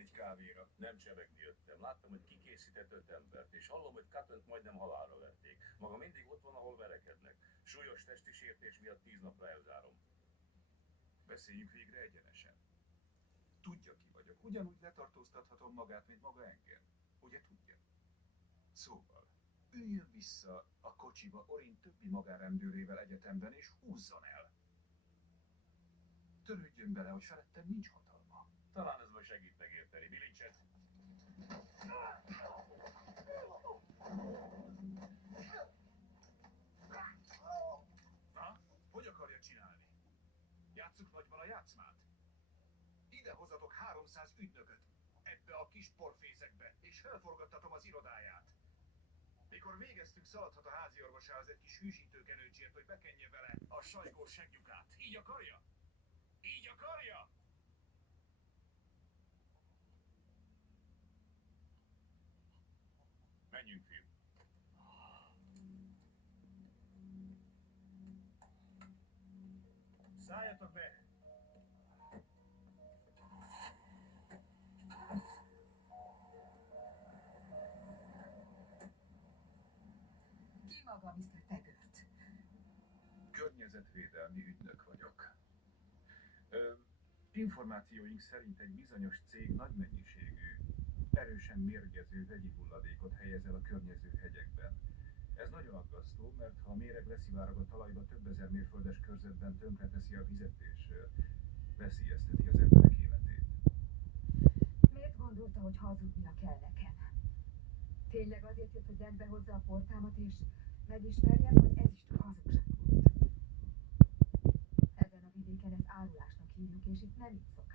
egy kávéra. Nem csevegni jöttem. Láttam, hogy kikészített 5 embert, és hallom, hogy Cuttent majdnem halálra verték. Maga mindig ott van, ahol verekednek. Súlyos testi sértés miatt 10 napra elzárom. Beszéljünk végre egyenesen. Tudja, ki vagyok. Ugyanúgy letartóztathatom magát, mint maga engem. Ugye tudja? Szóval, üljön vissza a kocsiba Orin többi magánrendőrével egyetemben, és húzzon el. Törődjön bele, hogy felettem nincs hatalma. Talán ez majd segít megérteni. Bilincset! Na, hogy akarja csinálni? Játsszuk nagyban a játszmát? Ide hozatok 300 ügynököt, ebbe a kis porfészekbe, és felforgattatom az irodáját. Mikor végeztünk, szaladhat a háziorvosához egy kis hűsítőkenőcsért, hogy bekenje vele a sajgós segnyukát. Így akarja? Így akarja? Menjünk, fiú! Szálljatok be! Ki maga, Mr. Taggart? Környezetvédelmi ügynök vagyok. Információink szerint egy bizonyos cég nagy mennyiségű, erősen mérgező vegyi hulladékot helyez el a környező hegyekben. Ez nagyon aggasztó, mert ha a méreg leszivárog a talajba, több ezer mérföldes körzetben tönkreteszi a vizet és veszélyezteti az emberek életét. Miért gondolta, hogy hazudnia kell nekem? Tényleg azért jött, hogy rendbe hozza a portámat, és megismerjem, hogy ez is csak hazugság volt. Ezen a vidéken ezt árulásnak hívjuk, és itt nem így szokták.